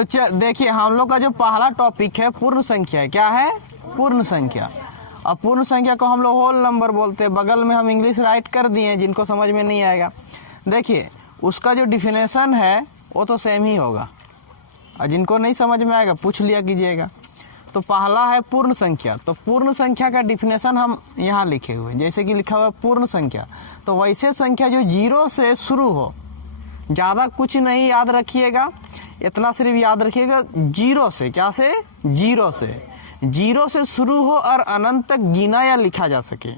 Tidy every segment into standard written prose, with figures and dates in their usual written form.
तो देखिए हम लोग का जो पहला टॉपिक है पूर्ण संख्या। क्या है? पूर्ण संख्या। अब पूर्ण संख्या को हम लोग होल नंबर बोलते हैं। बगल में हम इंग्लिश राइट कर दिए, जिनको समझ में नहीं आएगा देखिए उसका जो डिफिनेशन है वो तो सेम ही होगा, और जिनको नहीं समझ में आएगा पूछ लिया कीजिएगा। तो पहला है पूर्ण संख्या। तो पूर्ण संख्या का डिफिनेशन हम यहाँ लिखे हुए, जैसे कि लिखा हुआ है पूर्ण संख्या, तो वैसे संख्या जो जीरो से शुरू हो, ज़्यादा कुछ नहीं याद रखिएगा, इतना सिर्फ याद रखिएगा जीरो से। क्या से? जीरो से। जीरो से शुरू हो और अनंत तक गिना या लिखा जा सके।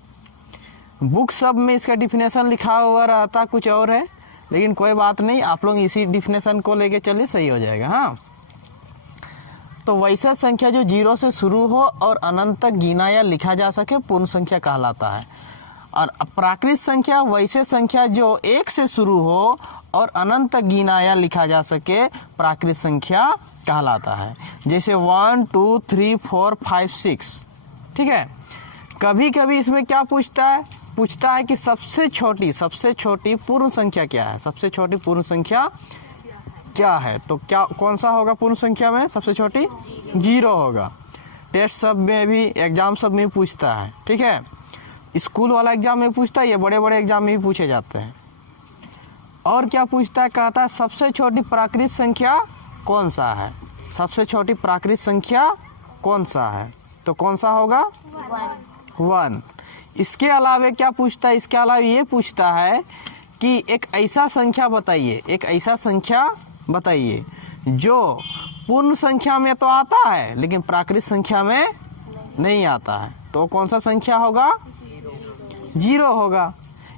बुक सब में इसका डिफिनेशन लिखा हुआ रहता कुछ और है, लेकिन कोई बात नहीं, आप लोग इसी डिफिनेशन को लेके चलिए, सही हो जाएगा। हाँ, तो वैसा संख्या जो जीरो से शुरू हो और अनंत तक गिना या लिखा जा सके पूर्ण संख्या कहलाता है। और प्राकृत संख्या वैसे संख्या जो एक से शुरू हो और अनंत तक गिना या लिखा जा सके प्राकृत संख्या कहलाता है। जैसे 1 2 3 4 5 6। ठीक है। कभी कभी इसमें क्या पूछता है कि सबसे छोटी पूर्ण संख्या क्या है? सबसे छोटी पूर्ण संख्या क्या है? तो क्या कौन सा होगा पूर्ण संख्या में? सबसे छोटी जीरो होगा। टेस्ट सब में भी, एग्जाम सब में पूछता है। ठीक है, स्कूल वाला एग्जाम में पूछता है, ये बड़े बड़े एग्जाम में भी पूछे जाते हैं। और क्या पूछता है? कहता है सबसे छोटी प्राकृत संख्या कौन सा है? सबसे छोटी प्राकृत संख्या कौन सा है? तो कौन सा होगा? 1। इसके अलावा क्या पूछता है? इसके अलावा ये पूछता है कि एक ऐसा संख्या बताइए जो पूर्ण संख्या में तो आता है लेकिन प्राकृत संख्या में नहीं आता है। तो कौन सा संख्या होगा? जीरो होगा।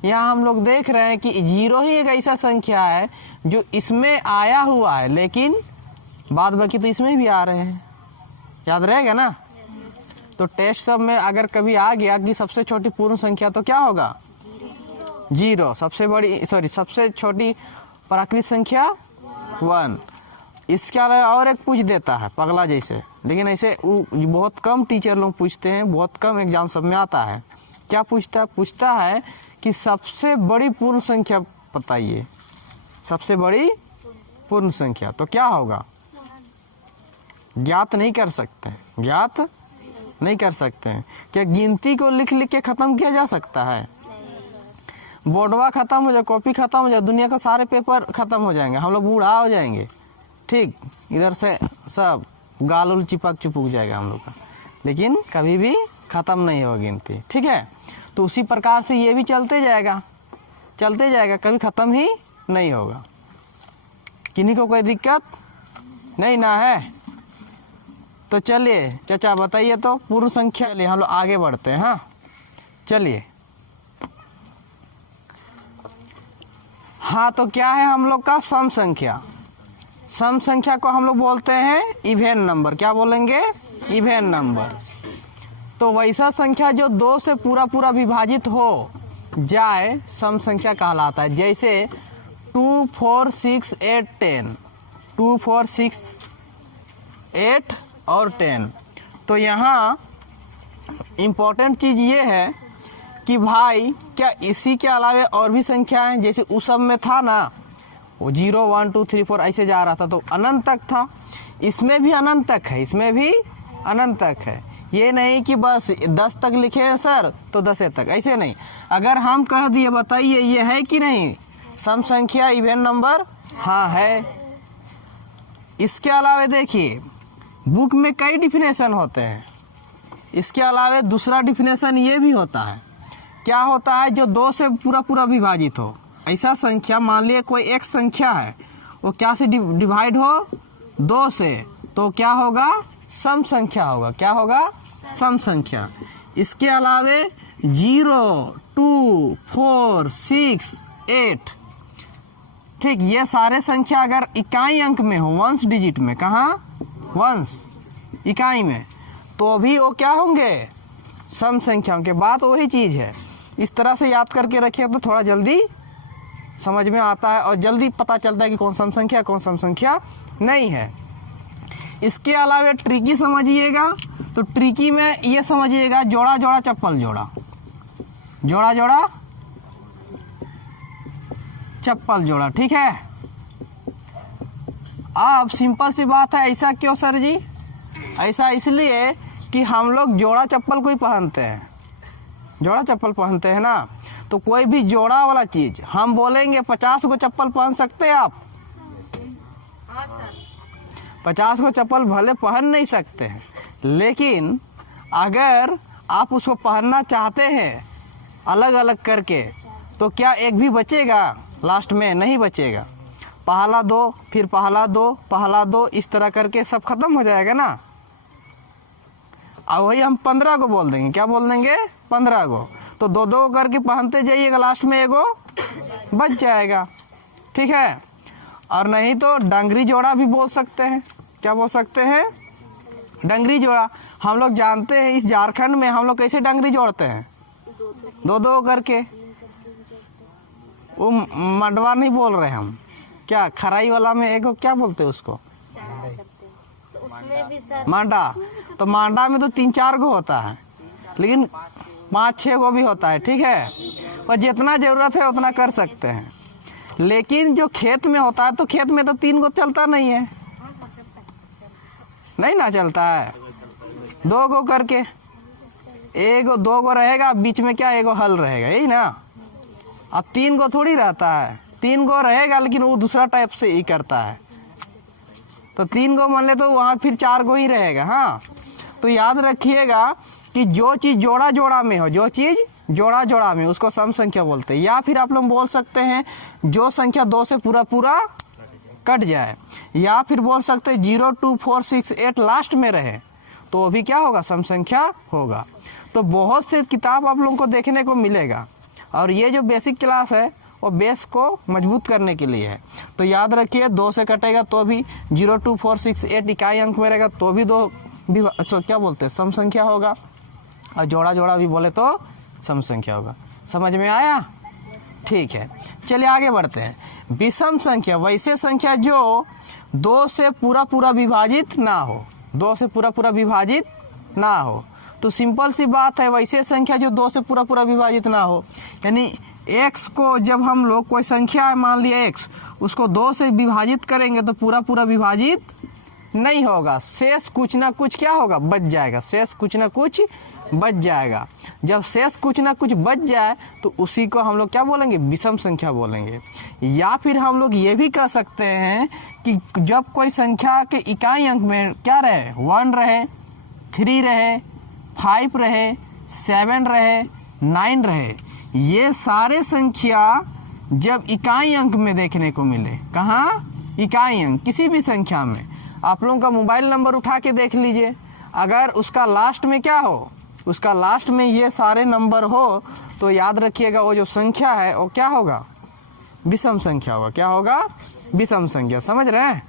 यहाँ हम लोग देख रहे हैं कि जीरो ही एक ऐसा संख्या है जो इसमें आया हुआ है, लेकिन बाद बाकी तो इसमें भी आ रहे हैं। याद रहेगा ना? तो टेस्ट सब में अगर कभी आ गया कि सबसे छोटी पूर्ण संख्या, तो क्या होगा? जीरो। सबसे छोटी प्राकृत संख्या 1। इसके अलावा और एक पूछ देता है पगला जैसे, लेकिन ऐसे बहुत कम टीचर लोग पूछते हैं, बहुत कम एग्जाम सब में आता है। क्या पूछता है कि सबसे बड़ी पूर्ण संख्या बताइए। सबसे बड़ी पूर्ण संख्या तो क्या होगा? ज्ञात नहीं कर सकते हैं। क्या गिनती को लिख के खत्म किया जा सकता है? बोर्डवा खत्म हो जाए, कॉपी खत्म हो जाए, दुनिया का सारे पेपर खत्म हो जाएंगे, हम लोग बूढ़ा हो जाएंगे। ठीक, इधर से सब गाल उल चिपक जाएगा हम लोग का, लेकिन कभी भी खत्म नहीं होगा गिनती। ठीक है, तो उसी प्रकार से ये भी चलते जाएगा, कभी खत्म ही नहीं होगा। किन्हीं को कोई दिक्कत नहीं ना है? तो चलिए चाचा बताइए तो पूर्ण संख्या। चलिए हम लोग आगे बढ़ते हैं। हाँ चलिए। हाँ, तो क्या है हम लोग का? सम संख्या। सम संख्या को हम लोग बोलते हैं इवेन नंबर। क्या बोलेंगे? Even number. तो वैसा संख्या जो 2 से पूरा विभाजित हो जाए सम संख्या कहलाता है। जैसे 2 4 6 8 10। 2 4 6 8 और 10। तो यहाँ इम्पोर्टेंट चीज़ ये है कि भाई क्या इसी के अलावा और भी संख्या है? जैसे उस सब में था ना, वो 0 1 2 3 4 ऐसे जा रहा था, तो अनंत तक था। इसमें भी अनंत तक है। ये नहीं कि बस 10 तक लिखे हैं सर तो 10 तक, ऐसे नहीं। अगर हम कह दिए बताइए ये है कि नहीं सम संख्या इवेन नंबर? हाँ है। इसके अलावा देखिए बुक में कई डिफिनेशन होते हैं। इसके अलावा दूसरा डिफिनेशन ये भी होता है। क्या होता है? जो 2 से पूरा विभाजित हो ऐसा संख्या। मान लिया कोई एक संख्या है, वो क्या से डिवाइड हो? 2 से, तो क्या होगा? सम संख्या होगा। क्या होगा? सम संख्या। इसके अलावा 0 2 4 6 8। ठीक, ये सारे संख्या अगर इकाई अंक में हो, वंस डिजिट में, कहाँ? वंस इकाई में, तो भी वो क्या होंगे? सम संख्या के। बात वही चीज़ है। इस तरह से याद करके रखिए तो थोड़ा जल्दी समझ में आता है और जल्दी पता चलता है कि कौन सम संख्या कौन सम संख्या नहीं है। इसके अलावा ट्रिकी समझिएगा। तो ट्रिकी में ये समझिएगा जोड़ा चप्पल जोड़ा चप्पल जोड़ा। ठीक है, अब सिंपल सी बात है, ऐसा क्यों सर जी? ऐसा इसलिए कि हम लोग जोड़ा चप्पल को ही पहनते हैं, जोड़ा चप्पल पहनते हैं ना, तो कोई भी जोड़ा वाला चीज हम बोलेंगे 50 को चप्पल पहन सकते हैं आप? 50 को चप्पल भले पहन नहीं सकते हैं, लेकिन अगर आप उसको पहनना चाहते हैं अलग अलग करके, तो क्या एक भी बचेगा? लास्ट में नहीं बचेगा। पहला दो, फिर पहला दो, पहला दो, इस तरह करके सब खत्म हो जाएगा ना। और वही हम 15 को बोल देंगे, क्या बोल देंगे? 15 को। तो दो दो करके पहनते जाइएगा, लास्ट में एगो बच जाएगा, ठीक है। और नहीं तो डंगरी जोड़ा भी बोल सकते हैं। क्या बोल सकते हैं? डंगरी जोड़ा। हम लोग जानते हैं इस झारखंड में हम लोग कैसे डंगरी जोड़ते हैं, दो दो करके। वो मंडवा नहीं बोल रहे हम, क्या खराई वाला में एगो क्या बोलते हैं उसको? मांडा। तो मांडा में तो 3-4 गो होता है, लेकिन 5-6 गो भी होता है, ठीक है। और जितना जरूरत है उतना कर सकते हैं। लेकिन जो खेत में होता है, तो खेत में तो 3 गो चलता नहीं है, नहीं ना चलता है। 2 गो करके, एगो 2 गो रहेगा, बीच में क्या एगो हल रहेगा, यही ना। अब 3 गो थोड़ी रहता है, 3 गो रहेगा, लेकिन वो दूसरा टाइप से ही करता है। तो 3 गो मान ले तो वहाँ फिर 4 गो ही रहेगा। हाँ, तो याद रखिएगा कि जो चीज़ जोड़ा जोड़ा में हो, जो चीज़ जोड़ा जोड़ा में, उसको सम संख्या बोलते हैं। या फिर आप लोग बोल सकते हैं जो संख्या 2 से पूरा पूरा कट जाए, या फिर बोल सकते हैं 0, 2, 4, 6, 8 लास्ट में रहे, तो वो भी क्या होगा? सम संख्या होगा। तो बहुत से किताब आप लोगों को देखने को मिलेगा, और ये जो बेसिक क्लास है वो बेस को मजबूत करने के लिए है। तो याद रखिए 2 से कटेगा तो भी 0, 2, 4, 6, 8 इकाई अंक में रहेगा, तो भी 2 भी क्या बोलते हैं? सम संख्या होगा। और जोड़ा जोड़ा भी बोले तो सम संख्या होगा। समझ में आया? ठीक है, चलिए आगे बढ़ते हैं। विषम संख्या वैसे संख्या जो 2 से पूरा पूरा विभाजित ना हो, 2 से पूरा पूरा विभाजित ना हो। तो सिंपल सी बात है, वैसे संख्या जो 2 से पूरा पूरा विभाजित ना हो, यानी x को जब हम लोग कोई संख्या है, मान लिया x, उसको 2 से विभाजित करेंगे तो पूरा पूरा विभाजित नहीं होगा। शेष कुछ ना कुछ क्या होगा? बच जाएगा। शेष कुछ ना कुछ बच जाएगा। जब शेष कुछ ना कुछ बच जाए तो उसी को हम लोग क्या बोलेंगे? विषम संख्या बोलेंगे। या फिर हम लोग ये भी कह सकते हैं कि जब कोई संख्या के इकाई अंक में क्या रहे? 1 रहे, 3 रहे, 5 रहे, 7 रहे, 9 रहे, ये सारे संख्या जब इकाई अंक में देखने को मिले, कहाँ? इकाई अंक किसी भी संख्या में। आप लोगों का मोबाइल नंबर उठा के देख लीजिए, अगर उसका लास्ट में क्या हो? उसका लास्ट में ये सारे नंबर हो, तो याद रखिएगा वो जो संख्या है वो क्या होगा? विषम संख्या होगा। क्या होगा? विषम संख्या। समझ रहे हैं?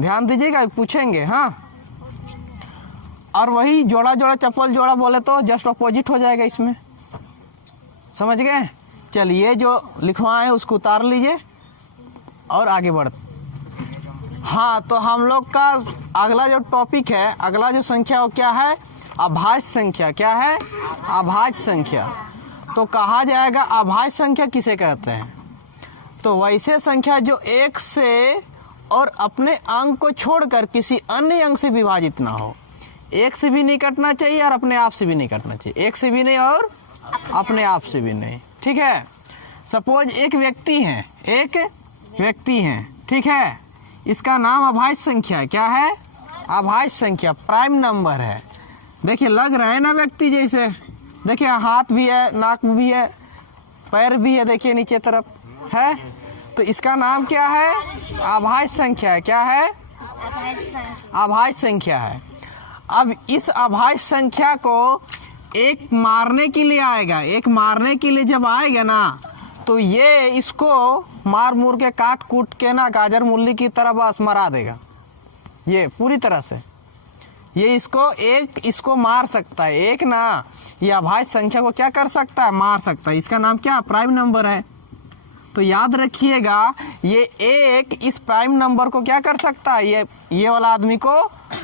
ध्यान दीजिएगा, पूछेंगे। हाँ, और वही जोड़ा जोड़ा चप्पल जोड़ा बोले तो जस्ट अपोजिट हो जाएगा इसमें। समझ गए? चलिए जो लिखवाए उसको उतार लीजिए और आगे बढ़ते। हाँ, तो हम लोग का अगला जो टॉपिक है, अगला जो संख्या वो क्या है? अभाज्य संख्या। क्या है? अभाज्य संख्या। तो कहा जाएगा अभाज्य संख्या किसे कहते हैं? तो वैसे संख्या जो एक से और अपने अंक को छोड़कर किसी अन्य अंक से विभाजित ना हो। एक से भी नहीं कटना चाहिए और अपने आप से भी नहीं कटना चाहिए। एक से भी नहीं और अपने आप से भी नहीं, ठीक है। सपोज एक व्यक्ति है, एक व्यक्ति है, ठीक है, इसका नाम अभाज्य संख्या है। क्या है? अभाज्य संख्या, प्राइम नंबर है। देखिए लग रहा है ना व्यक्ति जैसे, देखिए हाथ भी है, नाक भी है, पैर भी है, देखिए नीचे तरफ है, तो इसका नाम क्या है? अभाज्य संख्या है। क्या है? अभाज्य संख्या है। अब इस अभाज्य संख्या को एक मारने के लिए आएगा, एक मारने के लिए जब आएगा ना, तो ये इसको मार मुर के काट कूट के ना गाजर मूली की तरह बस मरा देगा। ये पूरी तरह से ये इसको मार सकता है। एक ना, ये अभाज्य संख्या को क्या कर सकता है? मार सकता है। इसका नाम क्या? प्राइम नंबर है। तो याद रखिएगा, ये एक इस प्राइम नंबर को क्या कर सकता है? ये वाला आदमी को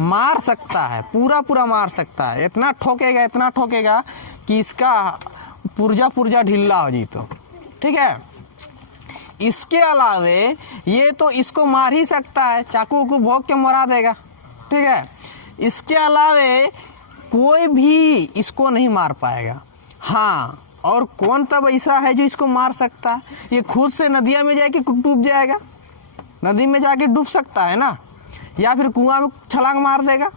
मार सकता है, पूरा पूरा मार सकता है। इतना ठोकेगा कि इसका पुर्जा ढीला हो जी। तो ठीक है, इसके अलावे ये तो इसको मार ही सकता है, चाकू को भोंक के मरा देगा, ठीक है। इसके अलावे कोई भी इसको नहीं मार पाएगा। हाँ, और कौन तब ऐसा है जो इसको मार सकता है? ये खुद से नदिया में जाके डूब जाएगा, नदी में जाके डूब सकता है ना, या फिर कुआं में छलांग मार देगा,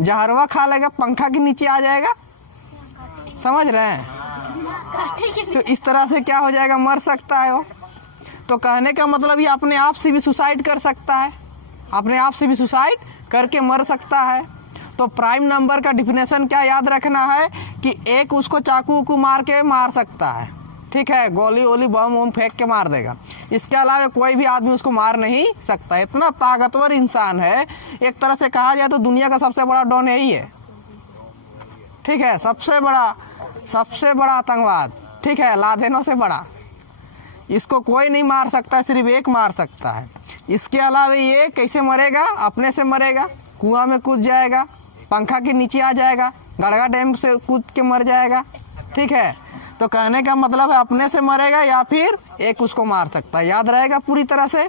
जहरवा खा लेगा, पंखा के नीचे आ जाएगा, समझ रहे हैं? तो इस तरह से क्या हो जाएगा, मर सकता है वो। तो कहने का मतलब ये अपने आप से भी सुसाइड कर सकता है, अपने आप से भी सुसाइड करके मर सकता है। तो प्राइम नंबर का डिफिनेशन क्या याद रखना है कि एक उसको चाकू को मार के मार सकता है, ठीक है, गोली वोली बम वम फेंक के मार देगा। इसके अलावा कोई भी आदमी उसको मार नहीं सकता। इतना ताकतवर इंसान है, एक तरह से कहा जाए तो दुनिया का सबसे बड़ा डॉन यही है, ठीक है, सबसे बड़ा आतंकवाद, ठीक है, लादेनों से बड़ा। इसको कोई नहीं मार सकता, सिर्फ एक मार सकता है। इसके अलावा ये कैसे मरेगा, अपने से मरेगा, कुआं में कूद जाएगा, पंखा के नीचे आ जाएगा, गड़गा डैम से कूद के मर जाएगा, ठीक है। तो कहने का मतलब है अपने से मरेगा या फिर एक उसको मार सकता है। याद रहेगा पूरी तरह से?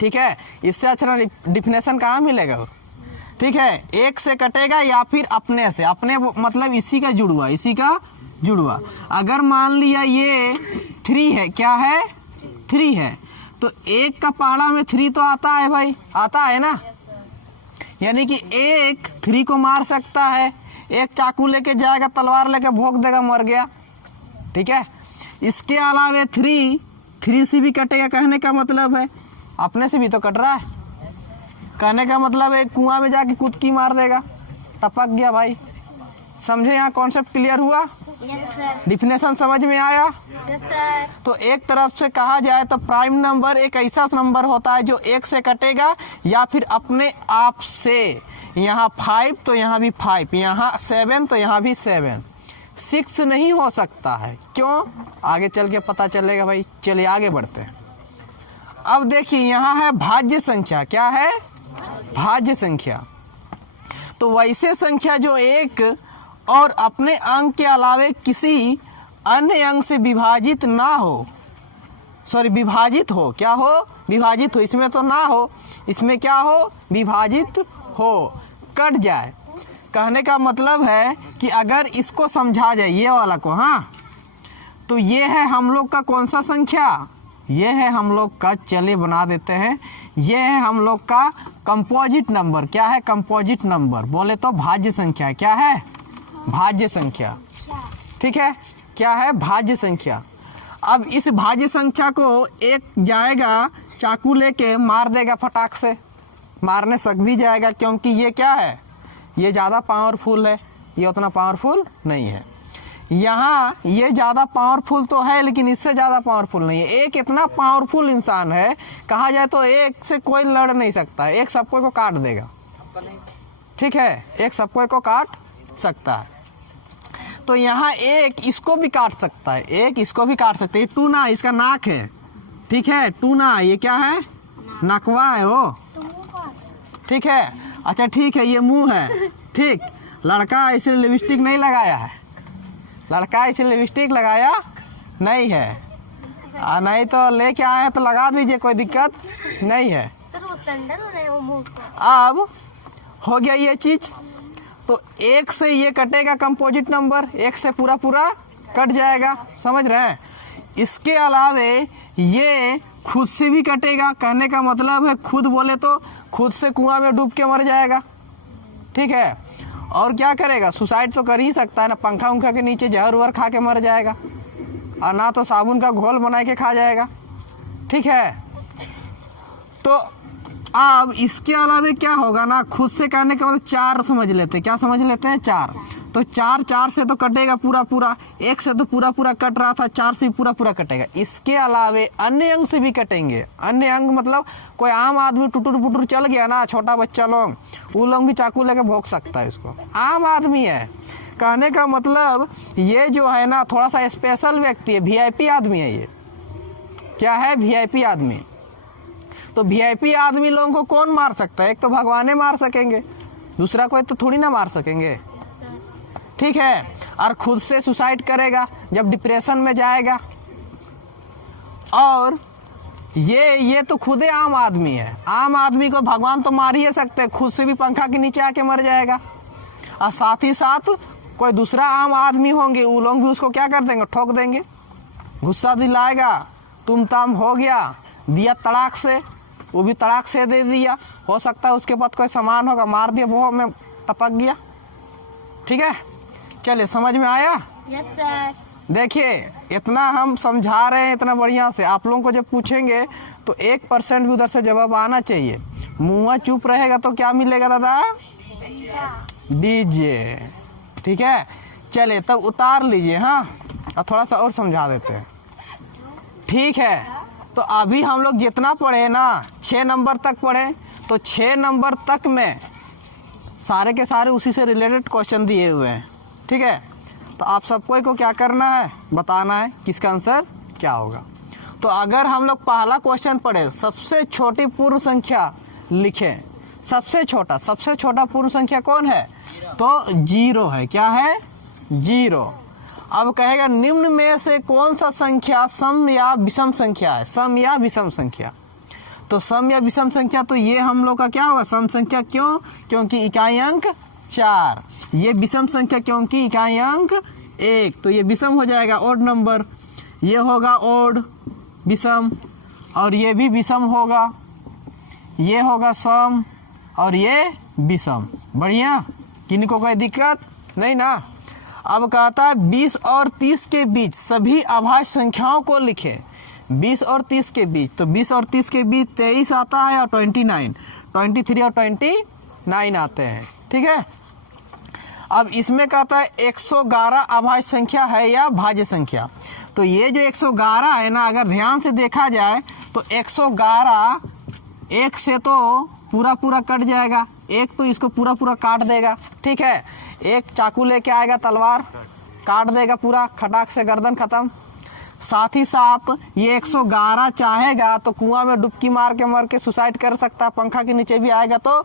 ठीक है, इससे अच्छा डिफिनेशन कहाँ मिलेगा? ठीक है, एक से कटेगा या फिर अपने से। अपने मतलब इसी का जुड़वा। अगर मान लिया ये 3 है, क्या है, 3 है, तो एक का पहाड़ा में 3 तो आता है भाई, आता है ना, यानी कि एक 3 को मार सकता है। एक चाकू लेके जाएगा, तलवार लेके भोंक देगा, मर गया, ठीक है। इसके अलावा 3 से भी कटेगा, कहने का मतलब है अपने से भी तो कट रहा है। कहने का मतलब एक कुआं में जाके कुदकी मार देगा, टपक गया भाई। समझे? यहाँ कॉन्सेप्ट क्लियर हुआ? Yes sir. डिफिनेशन समझ में आया? Yes sir. तो एक तरफ से कहा जाए तो प्राइम नंबर एक ऐसा नंबर होता है जो एक से कटेगा या फिर अपने आप से। यहाँ 5 तो यहाँ भी 5, यहाँ 7 तो यहाँ भी 7, 6 नहीं हो सकता है। क्यों? आगे चल के पता चलेगा भाई। चलिए आगे बढ़ते हैं। अब देखिए यहाँ है भाज्य संख्या। क्या है? भाज्य संख्या। तो वैसे संख्या जो एक और अपने अंक के अलावे किसी अन्य अंक से विभाजित ना हो, सॉरी विभाजित हो, क्या हो? विभाजित हो, इसमें तो ना हो, इसमें क्या हो? विभाजित हो, कट जाए। कहने का मतलब है कि अगर इसको समझा जाए, ये वाला को, हाँ, तो ये है हम लोग का कौन सा संख्या? ये है हम लोग का, चलिए बना देते हैं, ये है हम लोग का कंपोजिट नंबर। क्या है? Composite number. बोले तो भाज्य संख्या। क्या है? भाज्य संख्या। ठीक है, क्या है? भाज्य संख्या। अब इस भाज्य संख्या को एक जाएगा चाकू लेके मार देगा, फटाक से मारने सक भी जाएगा, क्योंकि ये क्या है? ये ज़्यादा पावरफुल है, ये उतना पावरफुल नहीं है। यहाँ ये ज़्यादा पावरफुल तो है लेकिन इससे ज़्यादा पावरफुल नहीं है। एक इतना पावरफुल इंसान है, कहा जाए तो एक से कोई लड़ नहीं सकता, एक सबको को काट देगा। ठीक है, एक सबको को काट सकता है। तो यहाँ एक इसको भी काट सकता है, एक इसको भी काट सकते है। टूना इसका नाक है, ठीक है, टूना ये क्या है? नकवा है वो, ठीक है। अच्छा ठीक है, ये मुंह है, ठीक। लड़का इसे लिपस्टिक नहीं लगाया है, लड़का इसे लिपस्टिक लगाया नहीं है, नहीं तो लेके आए तो लगा दीजिए, कोई दिक्कत नहीं है। सर वो सैंडल है वो मुंह को। अब हो गया ये चीज। तो एक से ये कटेगा कंपोजिट नंबर, एक से पूरा पूरा कट जाएगा, समझ रहे हैं। इसके अलावे ये खुद से भी कटेगा, कहने का मतलब है खुद बोले तो खुद से कुआं में डूब के मर जाएगा, ठीक है। और क्या करेगा? सुसाइड तो कर ही सकता है ना, पंखा उंखा के नीचे जहर वहर खा के मर जाएगा, और ना तो साबुन का घोल बना के खा जाएगा, ठीक है। तो अब इसके अलावे क्या होगा ना, खुद से कहने के बाद 4 समझ लेते हैं। क्या समझ लेते हैं? 4। तो 4 से तो कटेगा पूरा पूरा, एक से तो पूरा पूरा कट रहा था, 4 से पूरा पूरा कटेगा। इसके अलावे अन्य अंग से भी कटेंगे। अन्य अंग मतलब कोई आम आदमी टुटुर पुटुर चल गया ना, छोटा बच्चा लोग, वो लोग भी चाकू लेके भोंक सकता है इसको, आम आदमी है। कहने का मतलब ये जो है ना थोड़ा सा स्पेशल व्यक्ति है, VIP आदमी है ये। क्या है? VIP आदमी। तो VIP आदमी लोगों को कौन मार सकता है? एक तो भगवाने मार सकेंगे, दूसरा कोई तो थोड़ी ना मार सकेंगे, ठीक है। और खुद से सुसाइड करेगा जब डिप्रेशन में जाएगा, और ये तो खुद ही आम आदमी है। आम आदमी को भगवान तो मार ही सकते हैं, खुद से भी पंखा के नीचे आके मर जाएगा। और साथ ही साथ कोई दूसरा आम आदमी होंगे, वो लोग भी उसको क्या कर देंगे, ठोक देंगे, गुस्सा दिलाएगा, तुम ताम हो गया, दिया तड़ाक से, वो भी तड़ाक से दे दिया। हो सकता है उसके पास कोई सामान होगा, मार दिया, वो में टपक गया। ठीक है, चलिए समझ में आया? Yes sir. देखिए इतना हम समझा रहे हैं इतना बढ़िया से, आप लोगों को जब पूछेंगे तो 1% भी उधर से जवाब आना चाहिए। मुँह चुप रहेगा तो क्या मिलेगा दादा? डीजे। ठीक है, चलिए तब उतार लीजिए। हाँ, और थोड़ा सा और समझा देते हैं। ठीक है, तो अभी हम लोग जितना पढ़े ना 6 नंबर तक पढ़े, तो 6 नंबर तक में सारे के सारे उसी से रिलेटेड क्वेश्चन दिए हुए हैं। ठीक है, तो आप सबको को क्या करना है, बताना है किसका आंसर क्या होगा। तो अगर हम लोग पहला क्वेश्चन पढ़े, सबसे छोटी पूर्ण संख्या लिखें। सबसे छोटा पूर्ण संख्या कौन है? तो 0 है। क्या है? 0। अब कहेगा निम्न में से कौन सा संख्या सम या विषम संख्या है? सम या विषम संख्या। तो सम या विषम संख्या, तो ये हम लोग का क्या होगा, सम संख्या। क्यों? क्योंकि इकाई अंक 4। ये विषम संख्या क्योंकि इकाई अंक 1, तो ये विषम हो जाएगा, ओड नंबर। ये होगा ओड विषम, और ये भी विषम होगा। ये होगा सम और ये विषम। बढ़िया, किनको कोई दिक्कत नहीं ना। अब कहता है 20 और 30 के बीच सभी अभाज्य संख्याओं को लिखे। 20 और 30 के बीच, तो 20 और 30 के बीच 23 आता है और 29, 23 और 29 आते हैं। ठीक है, अब इसमें कहता है 111 अभाज्य संख्या है या भाज्य संख्या। तो ये जो 111 है ना, अगर ध्यान से देखा जाए तो 111 एक से तो पूरा कट जाएगा, एक तो इसको पूरा काट देगा। ठीक है, एक चाकू लेके आएगा, तलवार काट देगा पूरा, खटाक से गर्दन खत्म। साथ ही साथ ये 111 चाहेगा तो कुआं में डुबकी मार के मर के सुसाइड कर सकता है, पंखा के नीचे भी आएगा तो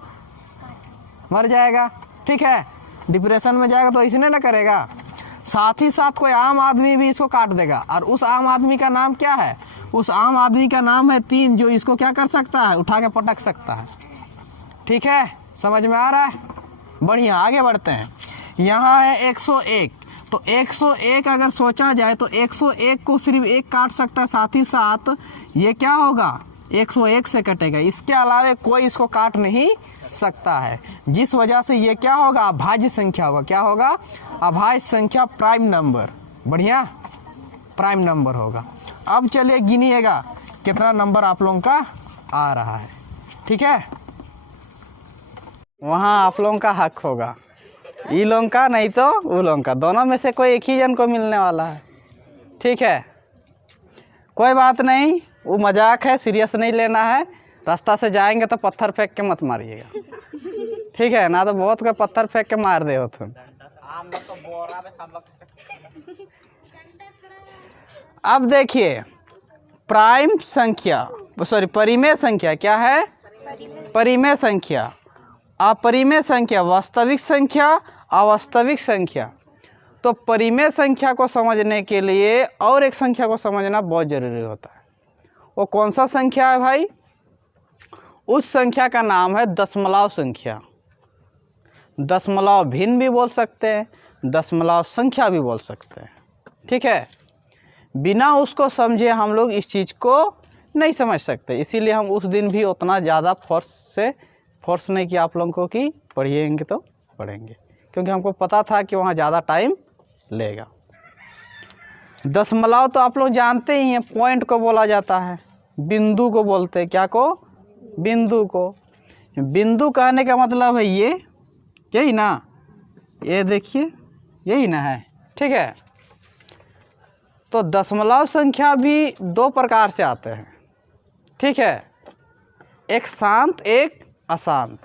मर जाएगा। ठीक है, डिप्रेशन में जाएगा तो इसने ना करेगा। साथ ही साथ कोई आम आदमी भी इसको काट देगा, और उस आम आदमी का नाम क्या है? उस आम आदमी का नाम है 3, जो इसको क्या कर सकता है, उठा के पटक सकता है। ठीक है, समझ में आ रहा है? बढ़िया, आगे बढ़ते हैं। यहाँ है 101, तो 101 अगर सोचा जाए तो 101 को सिर्फ एक काट सकता है, साथ ही साथ ये क्या होगा, 101 से कटेगा, इसके अलावा कोई इसको काट नहीं सकता है, जिस वजह से ये क्या होगा, अभाज्य संख्या होगा। क्या होगा? अभाज्य संख्या, प्राइम नंबर। बढ़िया, प्राइम नंबर होगा। अब चलिए गिनिएगा कितना नंबर आप लोगों का आ रहा है। ठीक है, वहाँ आप लोगों का हक होगा, ई लोगों का नहीं तो वो लोगों का, दोनों में से कोई एक ही जन को मिलने वाला है। ठीक है, कोई बात नहीं, वो मजाक है, सीरियस नहीं लेना है। रास्ता से जाएंगे तो पत्थर फेंक के मत मारिएगा। ठीक है ना, तो बहुत कोई पत्थर फेंक के मार दे हो तुम। अब देखिए, प्राइम संख्या, सॉरी परिमेय संख्या क्या है? परिमेय संख्या, अपरिमेय संख्या, वास्तविक संख्या, अवास्तविक संख्या। तो परिमेय संख्या को समझने के लिए और एक संख्या को समझना बहुत जरूरी होता है। वो कौन सा संख्या है भाई? उस संख्या का नाम है दशमलव संख्या। दशमलव भिन्न भी बोल सकते हैं, दशमलव संख्या भी बोल सकते हैं। ठीक है, बिना उसको समझे हम लोग इस चीज़ को नहीं समझ सकते, इसीलिए हम उस दिन भी उतना ज़्यादा फोर्स नहीं किया आप लोगों को कि पढ़िएंगे तो पढ़ेंगे, क्योंकि हमको पता था कि वहाँ ज़्यादा टाइम लेगा। दशमलव तो आप लोग जानते ही हैं, पॉइंट को बोला जाता है, बिंदु को बोलते हैं। क्या को? बिंदु को। बिंदु कहने का मतलब है ये, यही ना, ये देखिए यही ना है। ठीक है, तो दशमलव संख्या भी 2 प्रकार से आते हैं। ठीक है, एक शांत एक अशांत।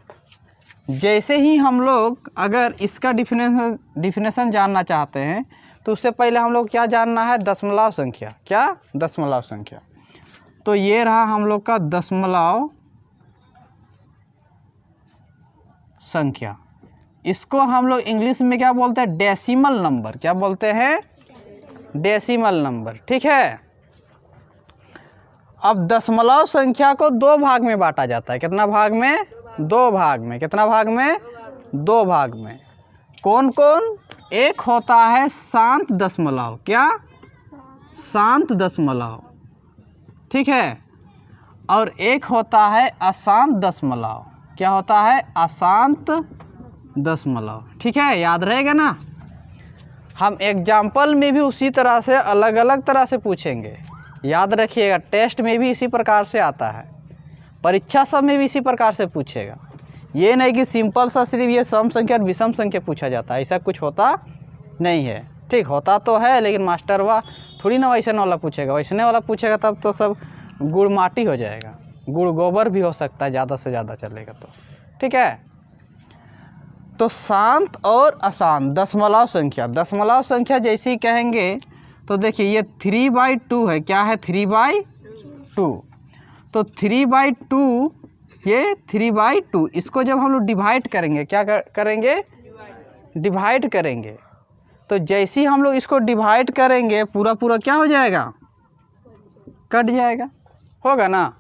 जैसे ही हम लोग अगर इसका डिफिनेशन जानना चाहते हैं तो उससे पहले हम लोग क्या जानना है? दशमलव संख्या। क्या? दशमलव संख्या। तो ये रहा हम लोग का दशमलव संख्या। इसको हम लोग इंग्लिश में क्या बोलते हैं? Decimal number. क्या बोलते हैं? Decimal number. ठीक है, अब दशमलव संख्या को दो भाग में बांटा जाता है। कितना भाग में? दो भाग में। कितना भाग में? दो भाग में। कौन कौन? एक होता है शांत दशमलव। क्या? शांत दशमलव, ठीक है। और एक होता है अशांत दशमलव। क्या होता है? अशांत दशमलव, ठीक है। याद रहेगा ना। हम एग्जाम्पल में भी उसी तरह से अलग अलग तरह से पूछेंगे, याद रखिएगा। टेस्ट में भी इसी प्रकार से आता है, परीक्षा सब में भी इसी प्रकार से पूछेगा। ये नहीं कि सिंपल सा सिर्फ ये सम संख्या और विषम संख्या पूछा जाता है, ऐसा कुछ होता नहीं है। ठीक, होता तो है लेकिन मास्टर वाह थोड़ी ना वैसे वाला पूछेगा। वैसने वाला पूछेगा तब तो सब गुड़ माटी हो जाएगा, गुड़ गोबर भी हो सकता है, ज़्यादा से ज़्यादा चलेगा तो, ठीक है। तो शांत और अशांत दशमलव संख्या, दशमलव संख्या जैसे ही कहेंगे तो देखिए ये 3/2 है। क्या है? 3/2। तो 3/2, ये 3/2, इसको जब हम लोग डिवाइड करेंगे, क्या करेंगे? डिवाइड करेंगे। तो जैसे ही हम लोग इसको डिवाइड करेंगे पूरा पूरा क्या हो जाएगा? कट जाएगा, होगा ना।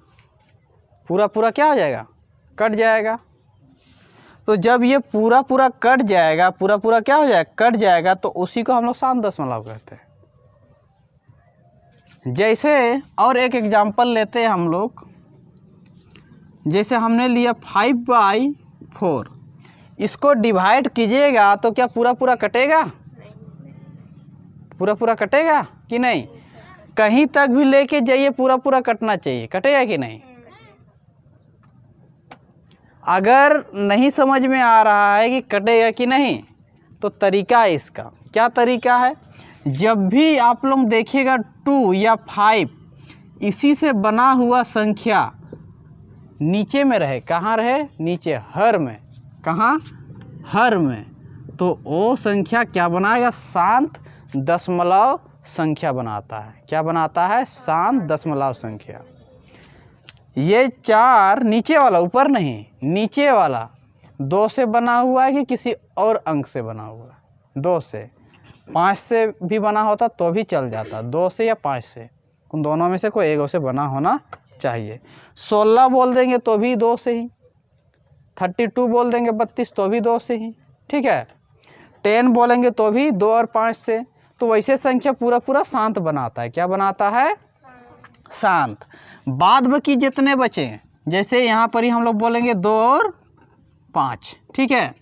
पूरा पूरा क्या हो जाएगा? कट जाएगा। तो जब ये पूरा पूरा कट जाएगा, पूरा पूरा क्या हो जाएगा? कट जाएगा, तो उसी को हम लोग शांत दशमलव कहते हैं। जैसे और एक एग्जांपल लेते हैं हम लोग। जैसे हमने लिया 5/4, इसको डिवाइड कीजिएगा तो क्या पूरा पूरा कटेगा? पूरा पूरा कटेगा कि नहीं? कहीं तक भी लेके जाइए पूरा पूरा कटना चाहिए, कटेगा कि नहीं? अगर नहीं समझ में आ रहा है कि कटेगा कि नहीं, तो तरीका है इसका। क्या तरीका है? जब भी आप लोग देखिएगा 2 या 5 इसी से बना हुआ संख्या नीचे में रहे, कहाँ रहे? नीचे, हर में। कहाँ? हर में। तो वो संख्या क्या बनाएगा? शांत दशमलव संख्या बनाता है। क्या बनाता है? शांत दशमलव संख्या। ये 4 नीचे वाला, ऊपर नहीं, नीचे वाला 2 से बना हुआ है कि किसी और अंक से बना हुआ है? 2 से। 5 से भी बना होता तो भी चल जाता, 2 से या 5 से, उन दोनों में से कोई एक से बना होना चाहिए। 16 बोल देंगे तो भी 2 से ही, 32 बोल देंगे 32 तो भी 2 से ही, ठीक है। 10 बोलेंगे तो भी 2 और 5 से। तो वैसे संख्या पूरा पूरा शांत बनाता है। क्या बनाता है? शांत। बाद बाकी जितने बचे, जैसे यहाँ पर ही हम लोग बोलेंगे 2 और 5, ठीक है।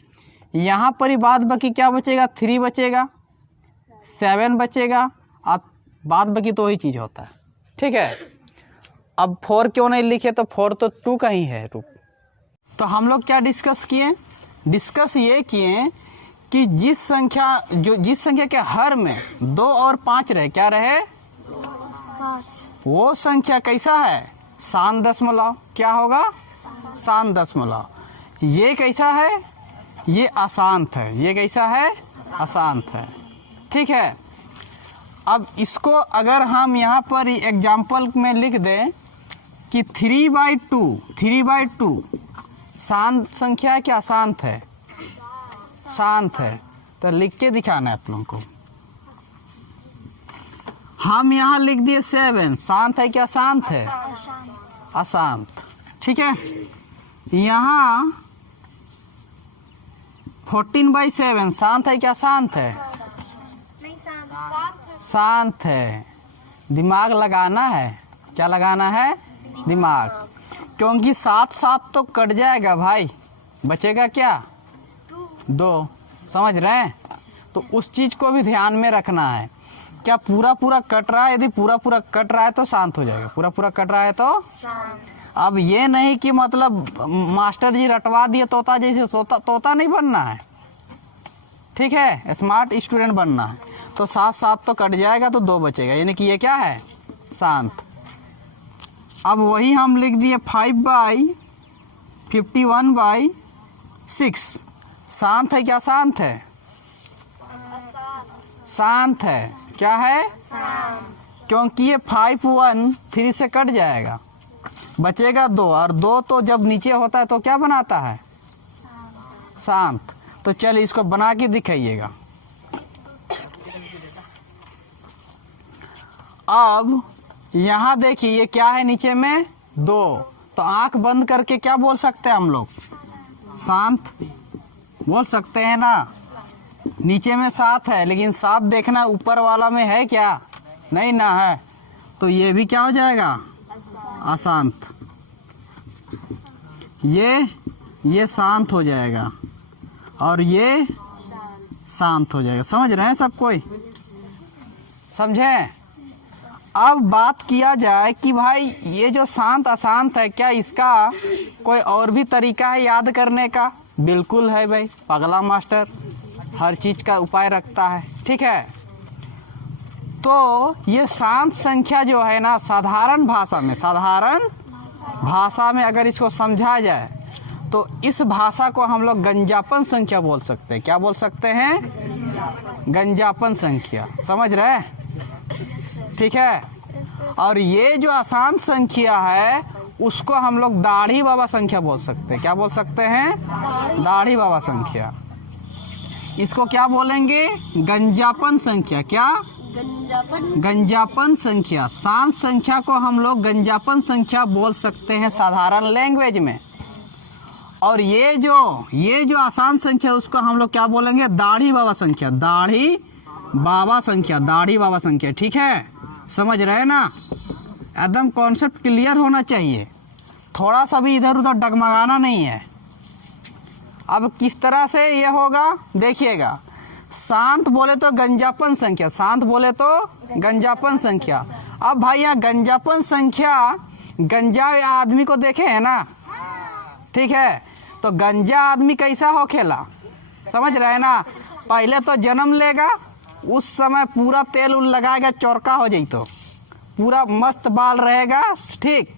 यहाँ पर ही बाद बाकी क्या बचेगा? 3 बचेगा, 7 बचेगा। अब बाद बाकी तो वही चीज़ होता है, ठीक है। अब 4 क्यों नहीं लिखे? तो 4 तो 2 का ही है, 2। तो हम लोग क्या डिस्कस किए? डिस्कस ये किए कि जिस संख्या के हर में 2 और 5 रहे, क्या रहे? 5। वो संख्या कैसा है? शांत दशमलव। क्या होगा? शांत दशमलव। ये कैसा है? ये अशांत है। ये कैसा है? अशांत है, ठीक है। अब इसको अगर हम यहाँ पर एग्जाम्पल में लिख दें कि 3/2 शांत संख्या है क्या अशांत है? शांत है। तो लिख के दिखाना है आप लोगों को। हम यहाँ लिख दिए 7, शांत है क्या अशांत है? अशांत, ठीक है। यहाँ 14/7 शांत है क्या अशांत है? नहीं, शांत है। दिमाग लगाना है। क्या लगाना है? दिमाग। क्योंकि 7 तो कट जाएगा भाई, बचेगा क्या? 2। समझ रहे हैं? तो उस चीज को भी ध्यान में रखना है। क्या पूरा पूरा कट रहा है? यदि पूरा पूरा कट रहा है तो शांत हो जाएगा, पूरा पूरा कट रहा है तो। अब ये नहीं कि मतलब मास्टर जी रटवा दिए तोता जैसे, तोता नहीं बनना है, ठीक है। स्मार्ट स्टूडेंट बनना है। तो 7 तो कट जाएगा तो 2 बचेगा, यानी कि ये क्या है? शांत। अब वही हम लिख दिए 5/51/6 शांत है क्या? शांत है। शांत है। क्या है? क्योंकि ये 5 1 3 से कट जाएगा, बचेगा 2, और 2 तो जब नीचे होता है तो क्या बनाता है? शांत। तो चलिए इसको बना के दिखाइएगा। अब यहाँ देखिए ये क्या है नीचे में 2, तो आंख बंद करके क्या बोल सकते हैं हम लोग? शांत बोल सकते हैं ना। नीचे में 7 है, लेकिन 7 देखना ऊपर वाला में है क्या? नहीं ना है, तो ये भी क्या हो जाएगा? अशांत। ये शांत हो जाएगा और ये शांत हो जाएगा। समझ रहे हैं सब कोई? समझे? अब बात किया जाए कि भाई ये जो शांत अशांत है, क्या इसका कोई और भी तरीका है याद करने का? बिल्कुल है भाई, पगला मास्टर हर चीज का उपाय रखता है। ठीक है, तो ये शांत संख्या जो है ना, साधारण भाषा में अगर इसको समझा जाए तो इस भाषा को हम लोग गंजापन संख्या बोल सकते हैं। क्या बोल सकते हैं? गंजापन संख्या। समझ रहे? ठीक है। और ये जो अशांत संख्या है उसको हम लोग दाढ़ी बाबा संख्या बोल सकते हैं। क्या बोल सकते हैं? दाढ़ी बाबा संख्या। इसको क्या बोलेंगे? गंजापन संख्या। क्या? गंजापन संख्या। शांत संख्या को हम लोग गंजापन संख्या बोल सकते हैं साधारण लैंग्वेज में। और ये जो अशांत संख्या उसको हम लोग क्या बोलेंगे? दाढ़ी बाबा संख्या। दाढ़ी बाबा संख्या, दाढ़ी बाबा संख्या। ठीक है, समझ रहे हैं ना? एकदम कॉन्सेप्ट क्लियर होना चाहिए, थोड़ा सा भी इधर उधर डगमगाना नहीं है। अब किस तरह से ये होगा देखिएगा। शांत बोले तो गंजापन संख्या, शांत बोले तो गंजापन संख्या। अब भाई यहाँ गंजापन संख्या, गंजा आदमी को देखे है ना? ठीक है, तो गंजा आदमी कैसा हो खेला? समझ रहे हैं ना? पहले तो जन्म लेगा, उस समय पूरा तेल उल लगाएगा, चौरका हो जाई तो पूरा मस्त बाल रहेगा। ठीक,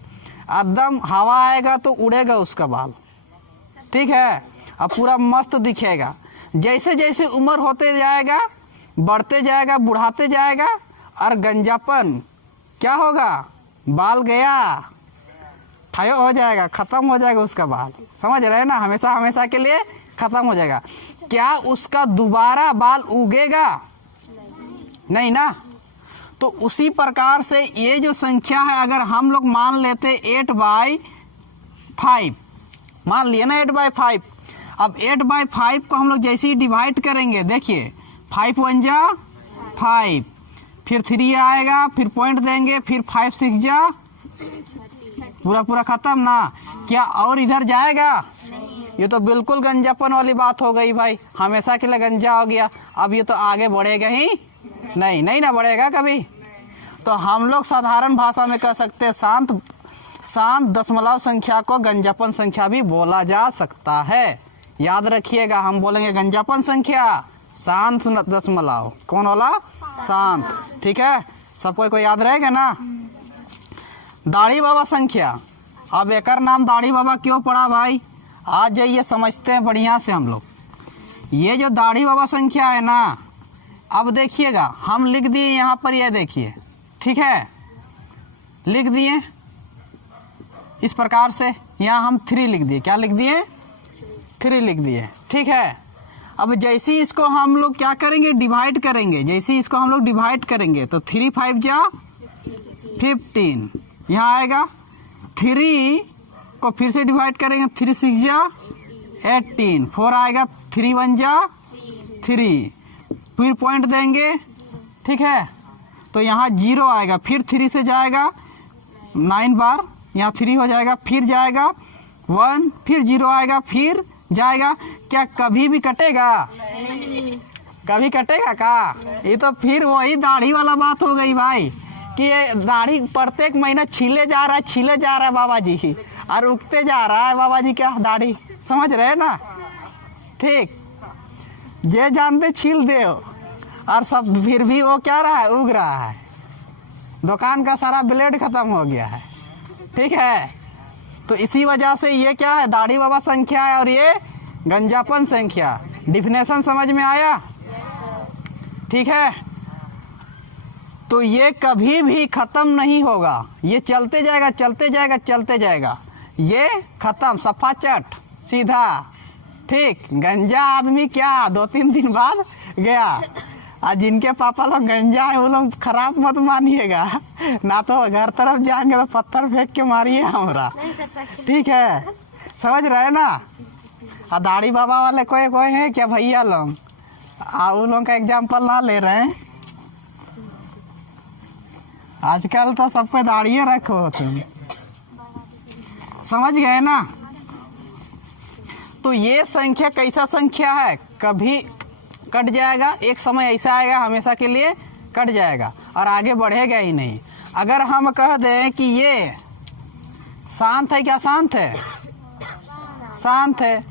एकदम हवा आएगा तो उड़ेगा उसका बाल। ठीक है, अब पूरा मस्त दिखेगा। जैसे जैसे उम्र होते जाएगा, बढ़ते जाएगा, बुढ़ाते जाएगा, और गंजापन क्या होगा? बाल गया, ठायो हो जाएगा, खत्म हो जाएगा उसका बाल। समझ रहे हैं ना? हमेशा हमेशा के लिए खत्म हो जाएगा। क्या उसका दोबारा बाल उगेगा? नहीं ना। तो उसी प्रकार से ये जो संख्या है, अगर हम लोग मान लेते 8/5, मान लिया ना 8/5। अब 8/5 को हम लोग जैसे ही डिवाइड करेंगे, देखिए 5 1 जा 5, फिर 3 आएगा, फिर पॉइंट देंगे, फिर 5 6 जा पूरा खत्म ना। क्या और इधर जाएगा? ये तो बिल्कुल गंजापन वाली बात हो गई भाई, हमेशा के लिए गंजा हो गया। अब ये तो आगे बढ़ेगा ही नहीं ना बढ़ेगा कभी। तो हम लोग साधारण भाषा में कह सकते हैं शांत दशमलव संख्या को गंजापन संख्या भी बोला जा सकता है। याद रखिएगा, हम बोलेंगे गंजापन संख्या, शांत दशमलव। कौन वाला? शांत। ठीक है, सबको को याद रहेगा ना? दाढ़ी बाबा संख्या। अब एक नाम दाढ़ी बाबा क्यों पड़ा भाई? आज जाइए समझते हैं बढ़िया से हम लोग। ये जो दाढ़ी बाबा संख्या है ना, अब देखिएगा हम लिख दिए यहाँ पर, ये देखिए। ठीक है, लिख दिए इस प्रकार से। यहाँ हम 3 लिख दिए। क्या लिख दिए? 3 लिख दिए। ठीक है, अब जैसे इसको हम लोग क्या करेंगे? डिवाइड करेंगे। जैसे इसको हम लोग डिवाइड करेंगे तो 3 5 जा 15, यहाँ आएगा। 3 को फिर से डिवाइड करेंगे, 3 6 जा 18, 4 आएगा, 3 1 जा 3, फिर पॉइंट देंगे। ठीक है, तो यहाँ 0 आएगा, फिर 3 से जाएगा 9 बार, यहाँ 3 हो जाएगा, फिर जाएगा 1, फिर 0 आएगा, फिर जाएगा। क्या कभी भी कटेगा? कभी कटेगा का? ये तो फिर वही दाढ़ी वाला बात हो गई भाई, कि ये दाढ़ी प्रत्येक महीना छीले जा रहा है बाबा जी, और उगते जा रहा है बाबा जी क्या दाढ़ी। समझ रहे हैं ना? ठीक, जे जानते छील दे, और सब फिर भी वो क्या रहा है? उग रहा है। दुकान का सारा ब्लेड खत्म हो गया है। ठीक है, तो इसी वजह से ये क्या है? दाढ़ी बाबा संख्या है, और ये गंजापन संख्या। डिफिनेशन समझ में आया? ठीक है, तो ये कभी भी खत्म नहीं होगा, ये चलते जाएगा चलते जाएगा चलते जाएगा। ये खत्म, सफा चट सीधा। ठीक, गंजा आदमी क्या 2-3 दिन बाद गया। आज जिनके पापा लोग गंजा है वो लोग खराब मत मानिएगा, ना तो घर तरफ जाएंगे तो पत्थर फेंक के मारिए हमारा, नहीं सर सर ठीक है, समझ रहे ना। और दाढ़ी बाबा वाले कोई कोई हैं क्या भैया लोग, वो लोग का एग्जाम्पल ना ले रहे हैं। आजकल तो सब पे दाढ़िये रखो तुम, समझ गए ना। तो ये संख्या कैसा संख्या है, कभी कट जाएगा, एक समय ऐसा आएगा हमेशा के लिए कट जाएगा और आगे बढ़ेगा ही नहीं। अगर हम कह दें कि ये शांत है, क्या शांत है, शांत है।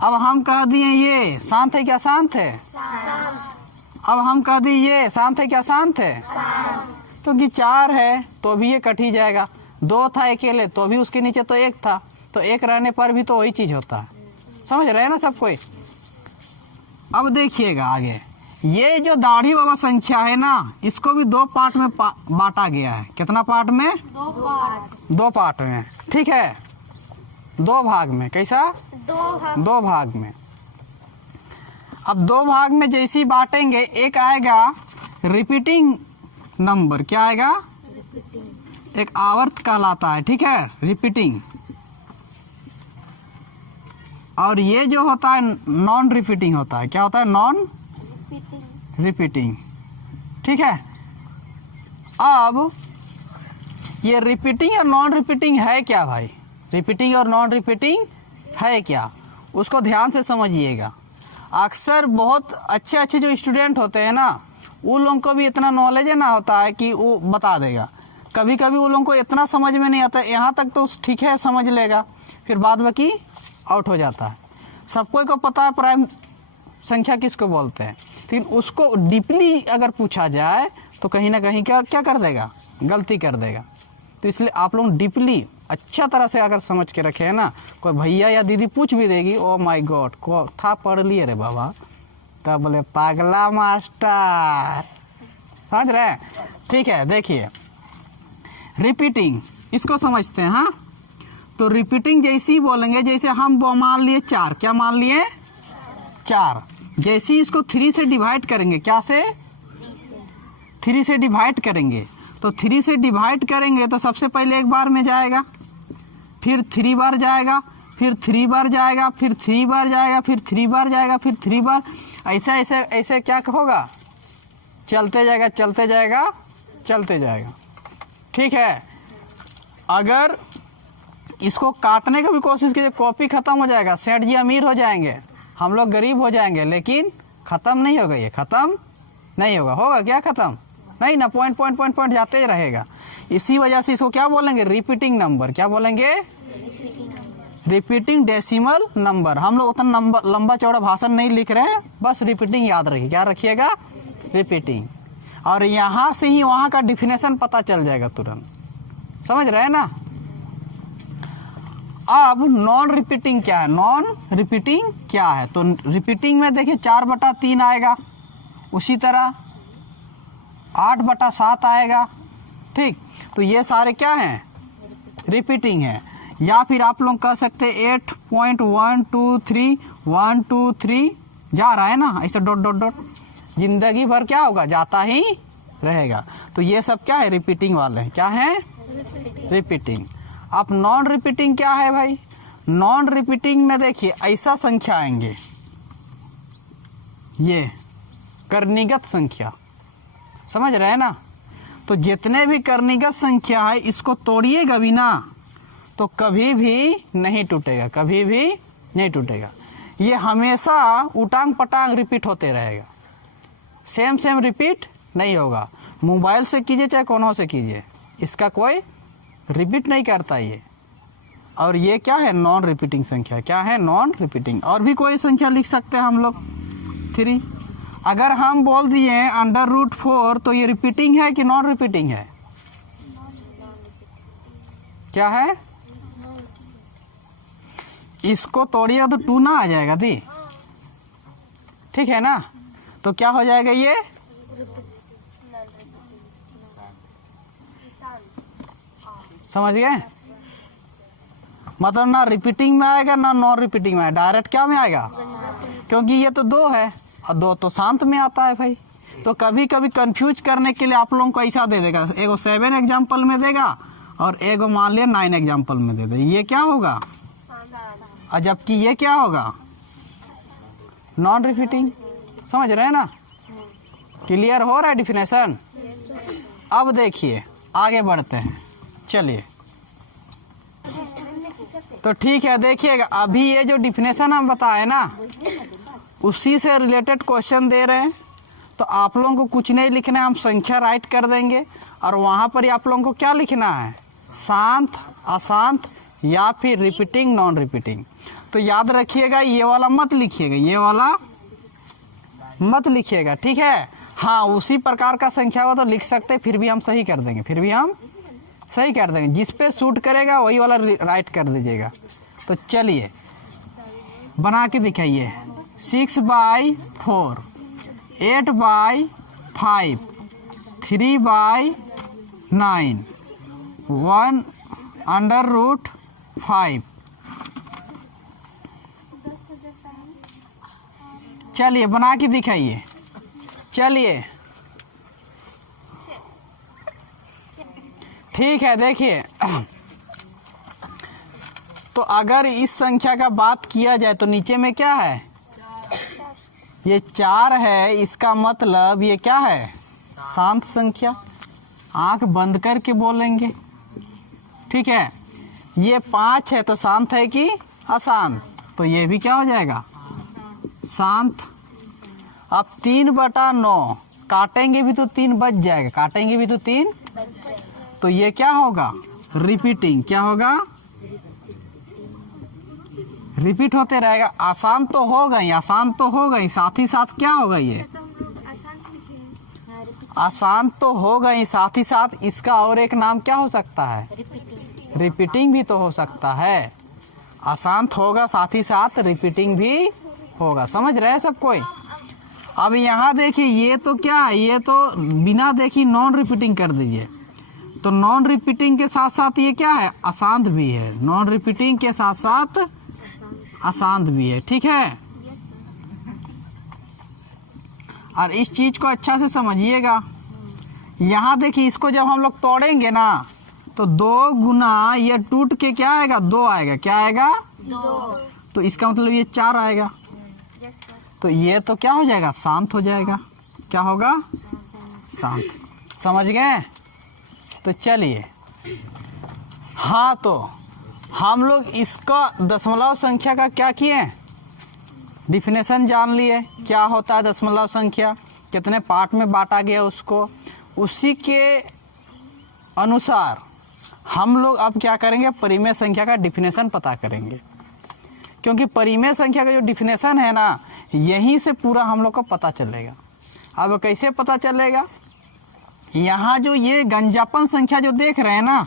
अब हम कह दिए ये शांत है, क्या शांत है। अब हम कह दिए ये शांत है, क्या शांत है। तो कि 4 है तो भी ये कट ही जाएगा, 2 था अकेले तो भी उसके नीचे तो 1 था, तो 1 रहने पर भी तो वही चीज होता है, समझ रहे हैं ना सब कोई। अब देखिएगा आगे, ये जो दाढ़ी बाबा संख्या है ना, इसको भी 2 पार्ट में बांटा गया है। कितना पार्ट में, 2 पार्ट में, ठीक है, 2 भाग में। कैसा, 2 भाग में। अब 2 भाग में जैसी बांटेंगे, एक आएगा रिपीटिंग नंबर, क्या आएगा, एक आवर्त कहलाता है, ठीक है, रिपीटिंग। और ये जो होता है नॉन रिपीटिंग होता है, क्या होता है, नॉन रिपीटिंग, ठीक है। अब ये रिपीटिंग और नॉन रिपीटिंग है क्या भाई, रिपीटिंग और नॉन रिपीटिंग है क्या, उसको ध्यान से समझिएगा। अक्सर बहुत अच्छे अच्छे जो स्टूडेंट होते हैं ना, उन लोगों को भी इतना नॉलेज ना होता है कि वो बता देगा। कभी कभी उन लोगों को इतना समझ में नहीं आता, यहाँ तक तो ठीक है समझ लेगा, फिर बाद बाकी आउट हो जाता है। सबको को पता है प्राइम संख्या किसको बोलते हैं, लेकिन उसको डीपली अगर पूछा जाए तो कहीं ना कहीं क्या क्या कर देगा, गलती कर देगा। तो इसलिए आप लोग डीपली अच्छा तरह से अगर समझ के रखे है ना, कोई भैया या दीदी पूछ भी देगी, ओ माय गॉड को था पढ़ लिए रे बाबा, तब बोले पागला मास्टर, समझ रहे हैं, ठीक है। देखिए रिपीटिंग इसको समझते हैं, हाँ। तो रिपीटिंग जैसी ही बोलेंगे, जैसे हम मान लिए 4, क्या मान लिए 4, जैसे ही इसको 3 से डिवाइड करेंगे, क्या से 3 से डिवाइड करेंगे, तो 3 से डिवाइड करेंगे तो सबसे पहले 1 बार में जाएगा, फिर 3 बार जाएगा, फिर 3 बार जाएगा, फिर 3 बार जाएगा, फिर 3 बार जाएगा, फिर 3 बार, ऐसा ऐसे ऐसे क्या होगा, चलते जाएगा चलते जाएगा चलते जाएगा, ठीक है। अगर इसको काटने की भी कोशिश कीजिए, कॉपी खत्म हो जाएगा, सेठ जी अमीर हो जाएंगे, हम लोग गरीब हो जाएंगे, लेकिन खत्म नहीं होगा, ये खत्म नहीं होगा। होगा क्या खत्म नहीं ना, पॉइंट पॉइंट पॉइंट पॉइंट जाते ही रहेगा। इसी वजह से इसको क्या बोलेंगे, रिपीटिंग नंबर, क्या बोलेंगे, रिपीटिंग डेसिमल नंबर। हम लोग उतना नंबर लंबा चौड़ा भाषण नहीं लिख रहे हैं, बस रिपीटिंग याद रखिए, क्या रखिएगा, रिपीटिंग। और यहाँ से ही वहाँ का डिफिनेशन पता चल जाएगा तुरंत, समझ रहे हैं ना। अब नॉन रिपीटिंग क्या है, नॉन रिपीटिंग क्या है, तो रिपीटिंग में देखिए 4/3 आएगा, उसी तरह 8/7 आएगा, ठीक। तो ये सारे क्या हैं, रिपीटिंग है। या फिर आप लोग कह सकते 8.123 1 2 3 जा रहा है ना, ऐसे डॉट डॉट डॉट, जिंदगी भर क्या होगा, जाता ही रहेगा। तो ये सब क्या है, रिपीटिंग वाले हैं, क्या है, रिपीटिंग। अब नॉन रिपीटिंग क्या है भाई, नॉन रिपीटिंग में देखिए ऐसा संख्या आएंगे, ये कर्णीगत संख्या, समझ रहे हैं ना। तो जितने भी कर्णीगत संख्या है, इसको तोड़िएगा भी ना तो कभी भी नहीं टूटेगा, कभी भी नहीं टूटेगा। ये हमेशा उटांग पटांग रिपीट होते रहेगा, सेम सेम रिपीट नहीं होगा। मोबाइल से कीजिए चाहे कोनो से कीजिए, इसका कोई रिपीट नहीं करता ये। और ये क्या है, नॉन रिपीटिंग संख्या, क्या है, नॉन रिपीटिंग। और भी कोई संख्या लिख सकते हैं हम लोग, 3। अगर हम बोल दिए √4 तो ये रिपीटिंग है कि नॉन रिपीटिंग है, क्या है, इसको तोड़िएगा तो 2 ना आ जाएगा दी, ठीक है ना। तो क्या हो जाएगा ये, समझ गए, मतलब ना रिपीटिंग में आएगा ना नॉन रिपीटिंग में आएगा, डायरेक्ट क्या में आएगा, क्योंकि ये तो 2 है और 2 तो शांत में आता है भाई। तो कभी कभी कंफ्यूज करने के लिए आप लोगों को ऐसा दे देगा, एगो 7 एग्जाम्पल में देगा और एगो मान लिया 9 एग्जाम्पल में दे दे। ये क्या होगा? और जबकि ये क्या होगा? Non repeating. समझ रहे हैं ना? क्लियर हो रहा है डिफिनेशन? अब देखिए आगे बढ़ते हैं, चलिए। तो ठीक है, देखिएगा अभी ये जो डिफिनेशन हम बताए ना उसी से रिलेटेड क्वेश्चन दे रहे हैं। तो आप लोगों को कुछ नहीं लिखना है, हम संख्या राइट कर देंगे और वहाँ पर ही आप लोगों को क्या लिखना है? शांत, अशांत या फिर रिपीटिंग, नॉन रिपीटिंग। तो याद रखिएगा ये वाला मत लिखिएगा, ये वाला मत लिखिएगा, ठीक है? हाँ, उसी प्रकार का संख्या हो तो लिख सकते, फिर भी हम सही कर देंगे, फिर भी हम सही कर देंगे। जिस पे सूट करेगा वही वाला राइट कर दीजिएगा। तो चलिए बना के दिखाइए। 6/4, 8/5, 3/9, 1/5। चलिए बना के दिखाइए। चलिए ठीक है, देखिए तो अगर इस संख्या का बात किया जाए तो नीचे में क्या है? ये 4 है, इसका मतलब ये क्या है? शांत संख्या। आंख बंद करके बोलेंगे, ठीक है? ये 5 है तो शांत है कि अशांत? तो ये भी क्या हो जाएगा? शांत। अब 3/9 काटेंगे भी तो 3 बच जाएगा, काटेंगे भी तो 3, तो ये क्या होगा? रिपीटिंग। क्या होगा? रिपीट होते रहेगा। आसान तो हो गई, आसान तो हो गई, साथ ही साथ क्या होगा? ये आसान तो हो गई, साथ ही साथ इसका और एक नाम क्या हो सकता है? रिपीटिंग भी तो हो सकता है। आसान होगा, साथ ही साथ रिपीटिंग भी होगा। समझ रहे हैं सब कोई? अब यहाँ देखिए ये तो क्या है? ये तो बिना देखी नॉन रिपीटिंग कर दीजिए। तो नॉन रिपीटिंग के साथ साथ ये क्या है? अशांत भी है। नॉन रिपीटिंग के साथ साथ अशांत भी है, ठीक है? और इस चीज को अच्छा से समझिएगा। यहाँ देखिए इसको जब हम लोग तोड़ेंगे ना तो 2 गुना ये टूट के क्या आएगा? 2 आएगा। क्या आएगा? 2। तो इसका मतलब ये 4 आएगा। तो ये तो क्या हो जाएगा? शांत हो जाएगा। क्या होगा? शांत। समझ गए? तो चलिए, हाँ तो हम लोग इसका दशमलव संख्या का क्या किए? डिफिनेशन जान लिए। क्या होता है दशमलव संख्या, कितने पार्ट में बांटा गया उसको। उसी के अनुसार हम लोग अब क्या करेंगे? परिमेय संख्या का डिफिनेशन पता करेंगे। क्योंकि परिमेय संख्या का जो डिफिनेशन है ना, यहीं से पूरा हम लोग को पता चलेगा। अब कैसे पता चलेगा? यहाँ जो ये गंजापन संख्या जो देख रहे हैं ना,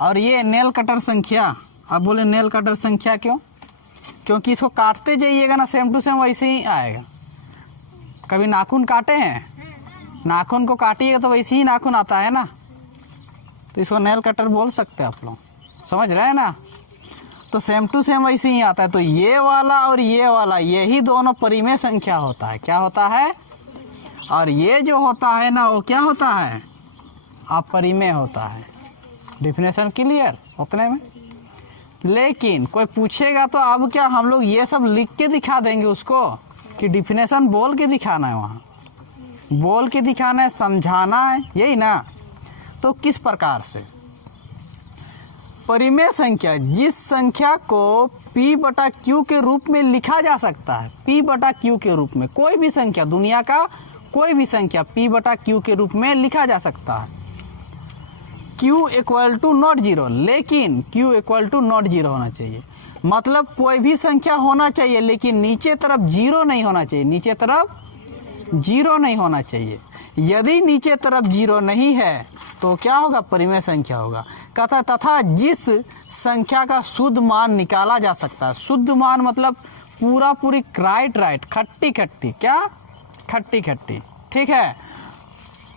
और ये नेल कटर संख्या। अब बोले नेल कटर संख्या क्यों? क्योंकि इसको काटते जाइएगा ना सेम टू सेम वैसे ही आएगा। कभी नाखून काटे हैं? नाखून को काटिएगा तो वैसे ही नाखून आता है ना। तो इसको नेल कटर बोल सकते हैं आप लोग। समझ रहे हैं ना? तो सेम टू सेम वैसे ही आता है। तो ये वाला और ये वाला, यही दोनों परिमेय संख्या होता है। क्या होता है? और ये जो होता है ना वो क्या होता है? अपरिमेय होता है। डिफिनेशन क्लियर उतने में? लेकिन कोई पूछेगा तो अब क्या हम लोग ये सब लिख के दिखा देंगे उसको कि डिफिनेशन बोल के दिखाना है? वहाँ बोल के दिखाना है, समझाना है, यही ना? तो किस प्रकार से? परिमेय संख्या, जिस संख्या को P/Q के रूप में लिखा जा सकता है, P/Q के रूप में कोई भी संख्या, दुनिया का कोई भी संख्या P/Q के रूप में लिखा जा सकता है। Q = नॉट 0, लेकिन Q = नॉट 0 होना चाहिए। मतलब कोई भी संख्या होना चाहिए लेकिन नीचे तरफ 0 नहीं होना चाहिए। नीचे तरफ 0 नहीं होना चाहिए। यदि नीचे तरफ 0 नहीं है तो क्या होगा? परिमेय संख्या होगा। कहता तथा जिस संख्या का शुद्ध मान निकाला जा सकता है। शुद्ध मान मतलब पूरा पूरी, राइट, खट्टी खट्टी, क्या? खट्टी खट्टी, ठीक है?